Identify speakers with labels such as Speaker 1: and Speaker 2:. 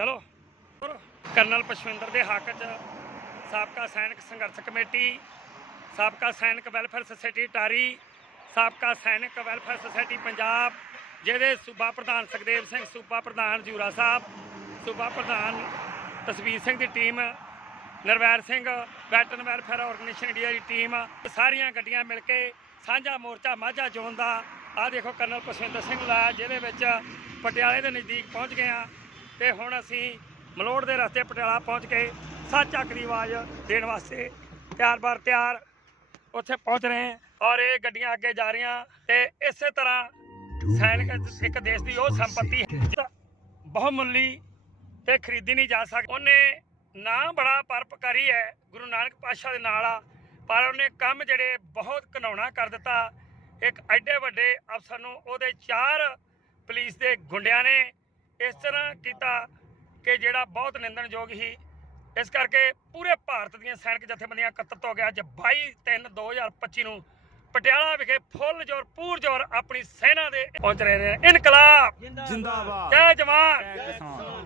Speaker 1: ਚਲੋ। ਕਰਨਲ ਪਸ਼ਵਿੰਦਰ ਦੇ ਹੱਕ 'ਚ ਸਾਬਕਾ ਸੈਨਿਕ ਸੰਘਰਸ਼ ਕਮੇਟੀ, ਸਾਬਕਾ ਸੈਨਿਕ ਵੈਲਫੇਅਰ ਸੁਸਾਇਟੀ ਟਾਰੀ, ਸਾਬਕਾ ਸੈਨਿਕ ਵੈਲਫੇਅਰ ਸੁਸਾਇਟੀ ਪੰਜਾਬ, ਜਿਹਦੇ ਸੂਬਾ ਪ੍ਰਧਾਨ ਸੁਖਦੇਵ ਸਿੰਘ, ਸੂਬਾ ਪ੍ਰਧਾਨ ਜੂਰਾ ਸਾਹਿਬ, ਸੂਬਾ ਪ੍ਰਧਾਨ ਤਸਵੀਰ ਸਿੰਘ ਦੀ team, Narvair Singh, veteran welfare organisation India ਦੀ ਟੀਮ, ਸਾਰੀਆਂ ਗੱਡੀਆਂ ਮਿਲ ਕੇ ਸਾਂਝਾ ਮੋਰਚਾ ਮਾਝਾ ਜ਼ੋਨ ਦਾ ਆ ਦੇਖੋ ਕਰਨਲ ਪਸਵਿੰਦਰ ਸਿੰਘ ਲਾਇਆ ਜਿਹਦੇ ਵਿੱਚ ਪਟਿਆਲੇ ਦੇ ਨਜ਼ਦੀਕ ਪਹੁੰਚ ਗਏ ਆ ਤੇ ਹੁਣ ਅਸੀਂ ਮਲੋੜ ਦੇ ਰਸਤੇ ਪਟਿਆਲਾ ਪਹੁੰਚ ਕੇ ਸੱਚ ਦੀ ਆਵਾਜ਼ ਦੇਣ ਵਾਸਤੇ ਤਿਆਰ ਬਰ ਤਿਆਰ ਉੱਥੇ ਪਹੁੰਚ ਰਹੇ ਔਰ ਇਹ ਗੱਡੀਆਂ ਅੱਗੇ ਜਾ ਰਹੀਆਂ ਤੇ ਇਸੇ ਤਰ੍ਹਾਂ ਸੈਨਿਕ ਇੱਕ ਦੇਸ਼ ਦੀ ਉਹ ਸੰਪਤੀ ਹੈ। ਬਹੁਮੁੱਲੀ ਤੇ ਖਰੀਦੀ ਨਹੀਂ ਜਾ ਸਕਦੀ। ਉਹਨੇ ਨਾਂ ਬੜਾ ਪਰਪਕਾਰੀ ਹੈ ਗੁਰੂ ਨਾਨਕ ਪਾਤਸ਼ਾਹ ਦੇ ਨਾਲ ਆ ਪਰ ਉਹਨੇ ਕੰਮ ਜਿਹੜੇ ਬਹੁਤ ਘਨਾਉਣਾ ਕਰ ਦਿੱਤਾ। ਇੱਕ ਐਡੇ ਵੱਡੇ ਅਫਸਰ ਨੂੰ ਉਹਦੇ ਚਾਰ ਪੁਲਿਸ ਦੇ ਗੁੰਡਿਆਂ ਨੇ ਇਸ ਤਰ੍ਹਾਂ ਕੀਤਾ ਕਿ ਜਿਹੜਾ ਬਹੁਤ ਨਿੰਦਣਯੋਗ ਸੀ ਇਸ ਕਰਕੇ ਪੂਰੇ ਭਾਰਤ ਦੀਆਂ ਸੈਨਿਕ ਜਥੇਬੰਦੀਆਂ ਇਕੱਤਰਤ ਹੋ ਗਿਆ ਅੱਜ 22 3 2025 ਨੂੰ ਪਟਿਆਲਾ ਵਿਖੇ ਫੁੱਲ ਜ਼ੋਰ ਪੂਰ ਜ਼ੋਰ ਆਪਣੀ ਸੈਨਾ ਦੇ ਪਹੁੰਚ ਰਹੇ ਨੇ। ਇਨਕਲਾਬ!
Speaker 2: ਜਿੰਦਾਬਾਦ।
Speaker 1: ਜੈ ਜਵਾਨ!
Speaker 2: ਜੈ ਕਿਸਾਨ।